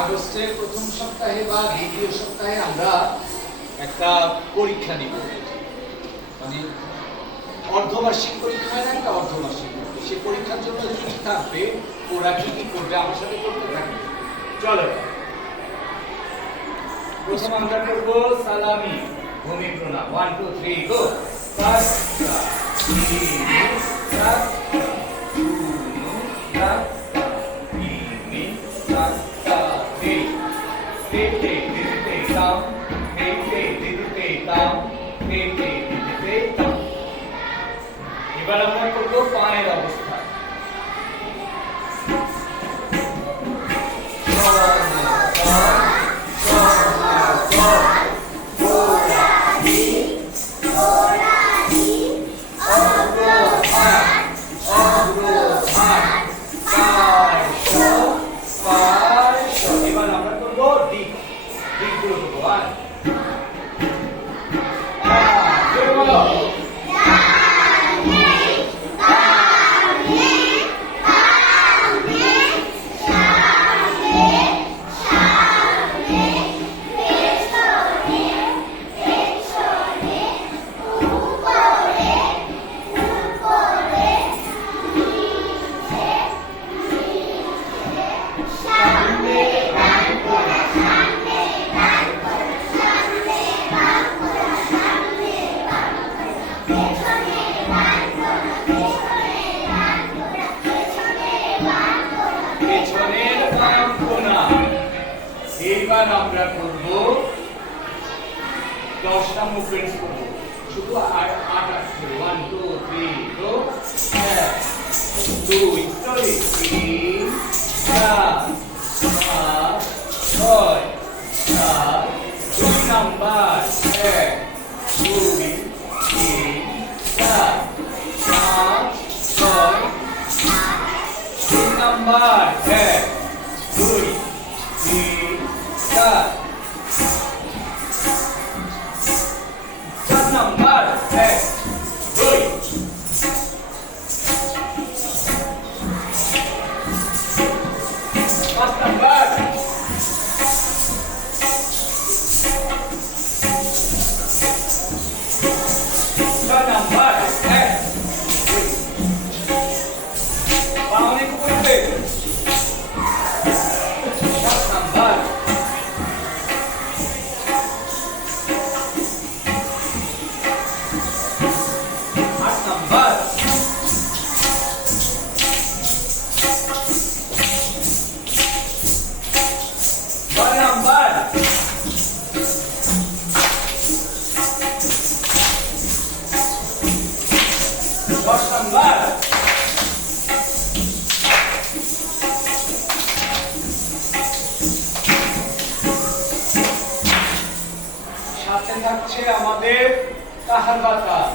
আগস্টের প্রথম সপ্তাহে বা দ্বিতীয় সপ্তাহে আমরা একটা পরীক্ষা নিব, মানে অর্ধবার্ষিক পরীক্ষা না, একটা অর্ধবার্ষিক। সেই পরীক্ষার জন্য কি থাকবে, ওরা কি কি করবে, আমার সাথে করতে থাকবে। চলো প্রথম আমরা করবো সালামি, ভূমি প্রণাম। 1 2 3 গো। এবার আমরা করবো পায়ের অবস্থা। এবার আমরা করবো দিক, দিকগুলো করবো। এবার আমরা করব 10টা মুভমেন্টস করব, শুধু 8 করে। 1 2 3 গো। 1 2 3 4 5 6 7 2 number 1 2 3 4 5 6 3 number 1 2 3 4 number 1 2 5 number 6 number 1 পাওনে করতে 7 নাম্বার 8 নাম্বার 9 নাম্বার 10 নাম্বার 7 থাকছে আমাদের কাহার বাতাল।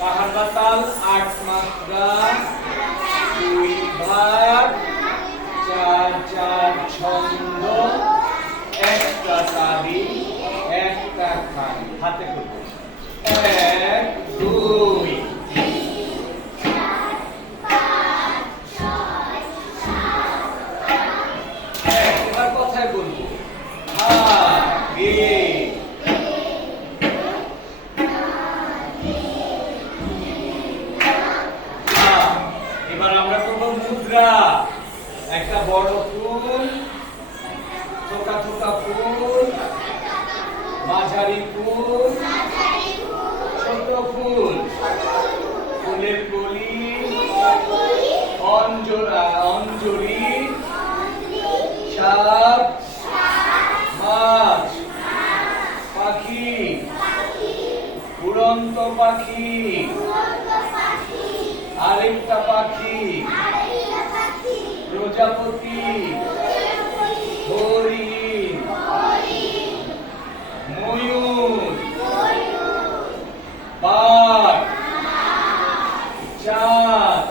কাহার বাতাল 8 মাত্রা, 2 ভাগ, 4 4 ছন্দ, একটা তালি, একটা খালি। হাতে করব 1 2 এবার কথায় বলবো এবার আমরা করব মুদ্রা। একটা বড় ফুল, ছোট ছোট ফুল, মাঝারি ফুল, ছোট ফুল, ফুলের কলি, অঞ্জলি, সাপ, মাছ, পাখি, উড়ন্ত পাখি, আরেকটা পাখি, প্রজাপতি, হরিণ, ময়ূর, বাঘ, চাঁদ,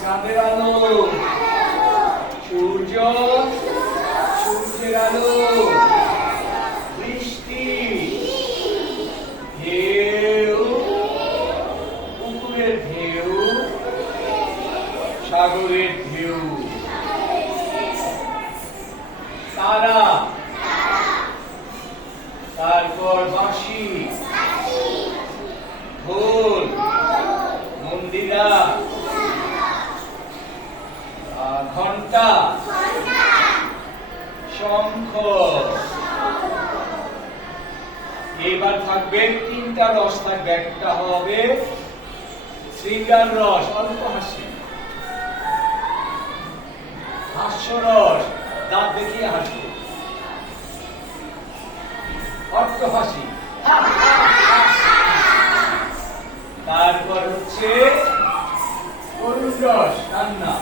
চাঁদের আলো, সূর্য, সূর্যের আলো, বৃষ্টি, ঢেউ, পুকুরের ঢেউ, সাগরের ঢেউ। ধারা, তারপর বাঁশি, ঢোল, মন্দিরা, ঘন্টা, শঙ্খ। এবার থাকবে তিনটা রস থাকবে, একটা হবে শৃঙ্গার রস, অল্প হাসি, হাস্যরস, দাঁত দেখিয়ে হাসি, অর্থ হাসি, তারপর হচ্ছে করুণ রস, কান্না।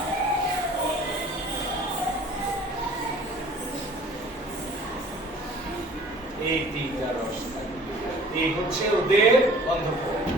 এই তিনটা রস থাকবে, এই হচ্ছে ওদের গন্ধর্ব।